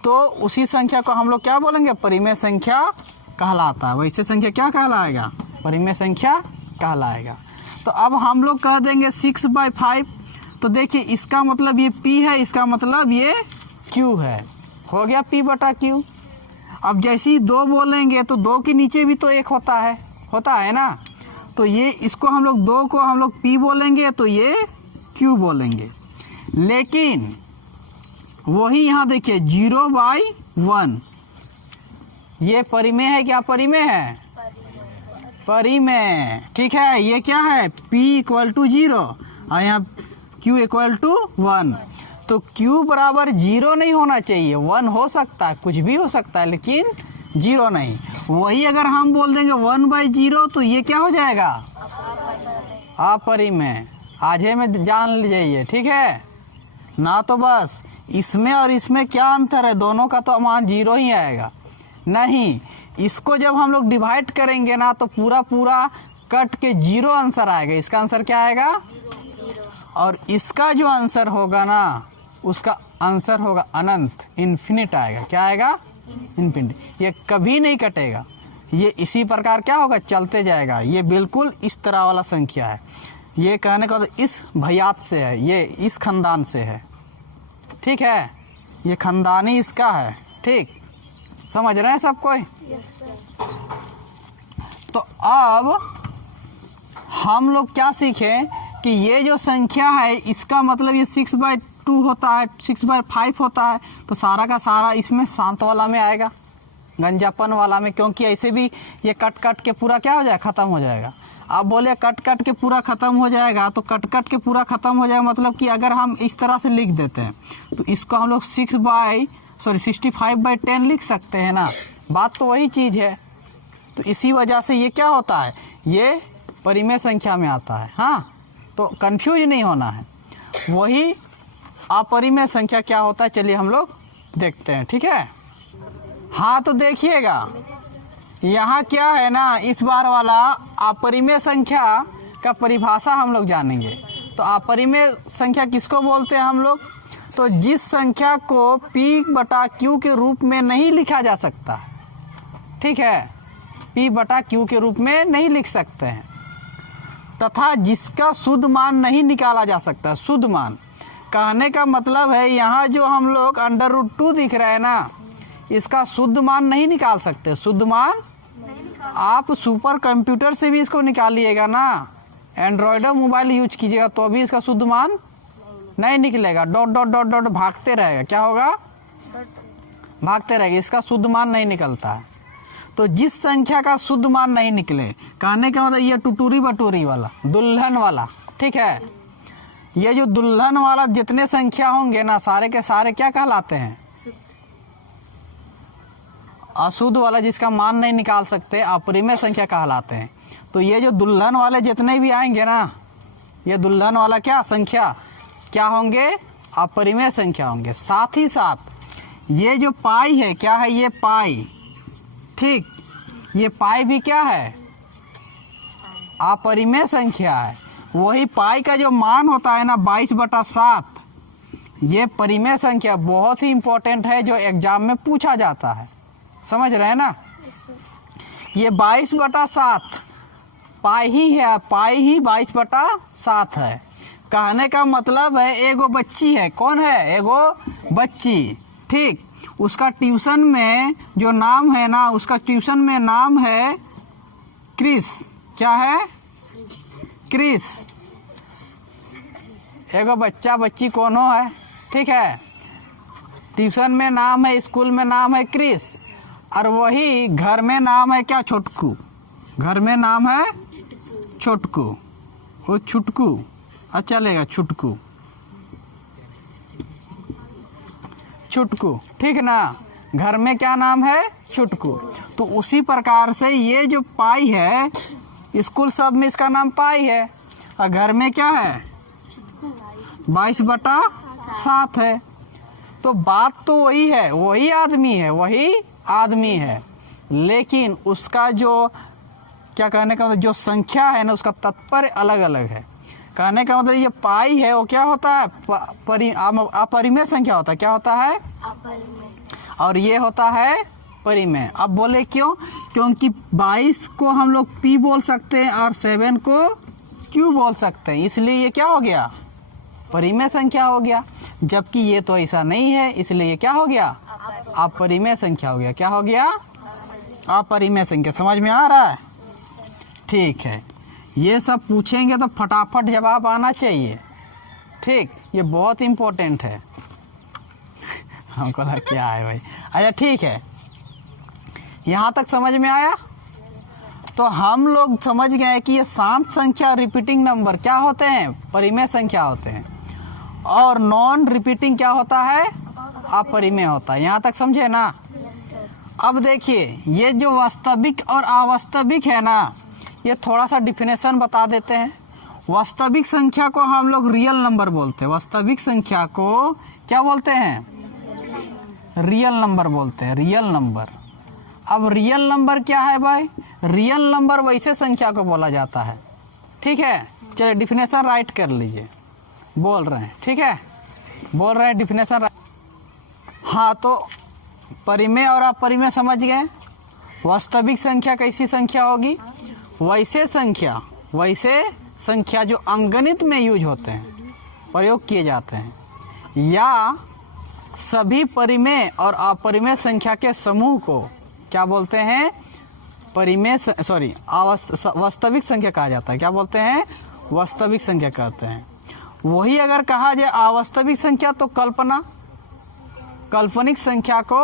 तो उसी संख्या को हम लोग क्या बोलेंगे? परिमेय संख्या कहलाता है। वैसे संख्या क्या कहलाएगा? परिमेय संख्या कहलाएगा। तो अब हम लोग कह देंगे 6/5, तो देखिए इसका मतलब ये P है, इसका मतलब ये Q है। हो गया P बटा Q। अब जैसे ही 2 बोलेंगे तो 2 के नीचे भी तो 1 होता है ना। तो ये इसको हम लोग 2 को हम लोग P बोलेंगे तो ये Q बोलेंगे। लेकिन वही यहाँ देखिए 0/1 ये परिमेय है, क्या परिमेय है? परिमेय, ठीक है। ये क्या है? P = 0 और यहाँ Q = 1। तो Q बराबर 0 नहीं होना चाहिए, 1 हो सकता है, कुछ भी हो सकता है, लेकिन 0 नहीं। वही अगर हम बोल देंगे 1/0 तो ये क्या हो जाएगा? अपरिमेय। आधे में जान लीजिए, ठीक है ना। तो बस इसमें और इसमें क्या अंतर है? दोनों का तो मान 0 ही आएगा। नहीं, इसको जब हम लोग डिवाइड करेंगे ना तो पूरा कट के 0 आंसर आएगा। इसका आंसर क्या आएगा? और इसका जो आंसर होगा ना उसका आंसर होगा अनंत, इन्फिनिट आएगा। क्या आएगा? इन्फिनिट। ये कभी नहीं कटेगा, ये इसी प्रकार क्या होगा? चलते जाएगा। ये बिल्कुल इस तरह वाला संख्या है। ये कहने का तो इस भयात से है, ये इस खानदान से है, ठीक है। ये खानदानी इसका है, ठीक, समझ रहे हैं सब कोई? तो अब हम लोग क्या सीखे कि ये जो संख्या है इसका मतलब ये 6/2 होता है, 6/5 होता है। तो सारा का सारा इसमें शांत वाला में आएगा, गंजापन वाला में, क्योंकि ऐसे भी ये कट के पूरा क्या हो जाएगा? खत्म हो जाएगा। आप बोले कट के पूरा खत्म हो जाएगा, तो कट के पूरा खत्म हो जाएगा मतलब कि अगर हम इस तरह से लिख देते हैं तो इसको हम लोग 65/10 लिख सकते हैं ना। बात तो वही चीज़ है। तो इसी वजह से ये क्या होता है? ये परिमेय संख्या में आता है। हाँ, तो कंफ्यूज नहीं होना है। वही अपरिमेय संख्या क्या होता है, चलिए हम लोग देखते हैं, ठीक है। हाँ, तो देखिएगा यहाँ क्या है ना, इस बार वाला अपरिमेय संख्या का परिभाषा हम लोग जानेंगे। तो अपरिमेय संख्या किसको बोलते हैं हम लोग? तो जिस संख्या को P/Q के रूप में नहीं लिखा जा सकता, ठीक है, P/Q के रूप में नहीं लिख सकते हैं, तथा जिसका शुद्ध मान नहीं निकाला जा सकता। शुद्ध मान कहने का मतलब है यहाँ जो हम लोग √2 दिख रहा है ना, इसका शुद्ध मान नहीं निकाल सकते। शुद्ध मान आप सुपर कंप्यूटर से भी इसको निकालिएगा ना, एंड्रॉयड मोबाइल यूज कीजिएगा तो भी इसका शुद्ध मान नहीं निकलेगा। डॉट डॉट डॉट डॉट भागते रहेगा। क्या होगा? भागते रहेगा, इसका शुद्ध मान नहीं निकलता है। तो जिस संख्या का शुद्ध मान नहीं निकले, कहने का मतलब ये टुटूरी बटूरी वाला, दुल्हन वाला, ठीक है। ये जो दुल्हन वाला जितने संख्या होंगे ना, सारे के सारे क्या कहलाते हैं? अशुद्ध वाला, जिसका मान नहीं निकाल सकते, अपरिमेय संख्या कहलाते हैं। तो ये जो दुल्हन वाले जितने भी आएंगे ना, ये दुल्हन वाला क्या संख्या क्या होंगे? अपरिमेय संख्या होंगे। साथ ही साथ ये जो पाई है, क्या है? ये पाई, ठीक, ये पाई भी क्या है? अपरिमेय संख्या है। वही पाई का जो मान होता है ना 22/7, ये परिमेय संख्या बहुत ही इंपॉर्टेंट है, जो एग्जाम में पूछा जाता है। समझ रहे हैं ना? ये 22/7 पाई ही है, पाई ही 22/7 है। कहने का मतलब है एगो बच्ची है। कौन है? एगो बच्ची, ठीक। उसका ट्यूशन में जो नाम है ना, उसका ट्यूशन में नाम है क्रिस। क्या है? क्रिस। एगो बच्चा बच्ची कोनो है, ठीक है। ट्यूशन में नाम है, स्कूल में नाम है क्रिस, और वही घर में नाम है क्या? छोटकू। घर में नाम है छोटकू, वो छुटकू, अच्छा चलेगा, छुटकू, छुटकू, ठीक ना। घर में क्या नाम है? छुटकू। तो उसी प्रकार से ये जो पाई है, स्कूल सब में इसका नाम पाई है, और घर में क्या है? 22/7 है। तो बात तो वही है, वही आदमी है, लेकिन उसका जो क्या कहने का मतलब जो संख्या है ना, उसका तात्पर्य अलग अलग है। कहने का मतलब ये पाई है, वो क्या होता है? अपरिमेय संख्या होता है। क्या होता है? और ये होता है परिमेय। अब बोले क्यों? क्योंकि 22 को हम लोग P बोल सकते हैं और 7 को Q बोल सकते हैं, इसलिए ये क्या हो गया? परिमेय संख्या हो गया, जबकि ये तो ऐसा नहीं है, इसलिए ये क्या हो गया, अपरिमेय संख्या हो गया। क्या हो गया, अपरिमेय संख्या। समझ में आ रहा है? ठीक है, ये सब पूछेंगे तो फटाफट जवाब आना चाहिए। ठीक, ये बहुत इम्पोर्टेंट है। हमको लगा क्या है भाई। अच्छा ठीक है, यहाँ तक समझ में आया? तो हम लोग समझ गए कि ये शांत संख्या रिपीटिंग नंबर क्या होते हैं, परिमेय संख्या होते हैं, और नॉन रिपीटिंग क्या होता है, अपरिमेय होता है। यहाँ तक समझे ना? अब देखिए, ये जो वास्तविक और अवास्तविक है ना, ये थोड़ा सा डिफिनेशन बता देते हैं। वास्तविक संख्या को हम लोग रियल नंबर बोलते हैं। वास्तविक संख्या को क्या बोलते हैं, रियल नंबर बोलते हैं, रियल नंबर। अब रियल नंबर क्या है भाई, रियल नंबर वैसे संख्या को बोला जाता है। ठीक है, चलिए डिफिनेशन राइट कर लीजिए। बोल रहे हैं, ठीक है, बोल रहे हैं डिफिनेशन। हाँ, तो परिमेय और अपरिमेय समझ गए। वास्तविक संख्या कैसी संख्या होगी, वैसे संख्या जो अंगणित में यूज होते हैं, प्रयोग किए जाते हैं, या सभी परिमेय और अपरिमेय संख्या के समूह को क्या बोलते हैं, वास्तविक संख्या कहा जाता है। क्या बोलते हैं, वास्तविक संख्या कहते हैं। वही अगर कहा जाए अवास्तविक संख्या तो काल्पनिक संख्या को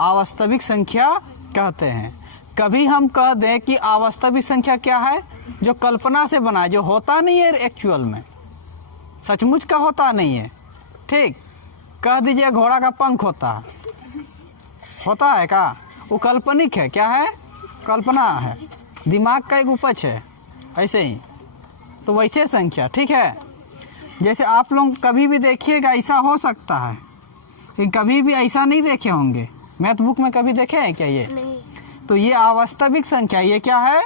अवास्तविक संख्या कहते हैं। कभी हम कह दें कि अवास्तविक संख्या क्या है, जो कल्पना से बना है, जो होता नहीं है एक्चुअल में, सचमुच का होता नहीं है। ठीक, कह दीजिए घोड़ा का पंख होता है का, वो काल्पनिक है। क्या है, कल्पना है, दिमाग का एक उपज है, ऐसे ही। तो वैसे संख्या, ठीक है। जैसे आप लोग कभी भी देखिएगा, ऐसा हो सकता है कि कभी भी ऐसा नहीं देखे होंगे, मैथ बुक में कभी देखे हैं क्या ये? नहीं। तो ये अवास्तविक संख्या, ये क्या है,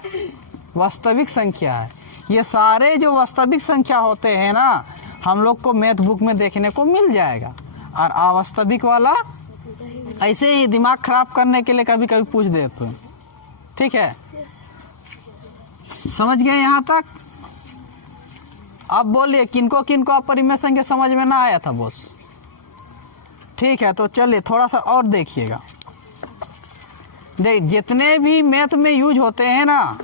वास्तविक संख्या है। ये सारे जो वास्तविक संख्या होते हैं ना, हम लोग को मैथ बुक में देखने को मिल जाएगा। और अवास्तविक वाला ऐसे ही दिमाग खराब करने के लिए कभी कभी पूछ देते हैं। ठीक है, समझ गए यहाँ तक? अब बोलिए किनको किनको अपरिमेय संख्या समझ में ना आया था बॉस? ठीक है, तो चलिए थोड़ा सा और देखिएगा। देख, जितने भी मैथ में यूज होते हैं ना,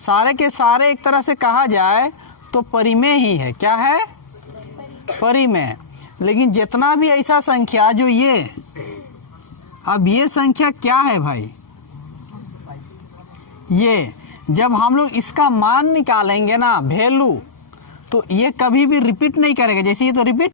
सारे के सारे एक तरह से कहा जाए तो परिमेय ही है। क्या है, परिमेय। लेकिन जितना भी ऐसा संख्या जो ये, अब ये संख्या क्या है भाई, ये जब हम लोग इसका मान निकालेंगे ना, वैल्यू, तो ये कभी भी रिपीट नहीं करेगा। जैसे ये तो रिपीट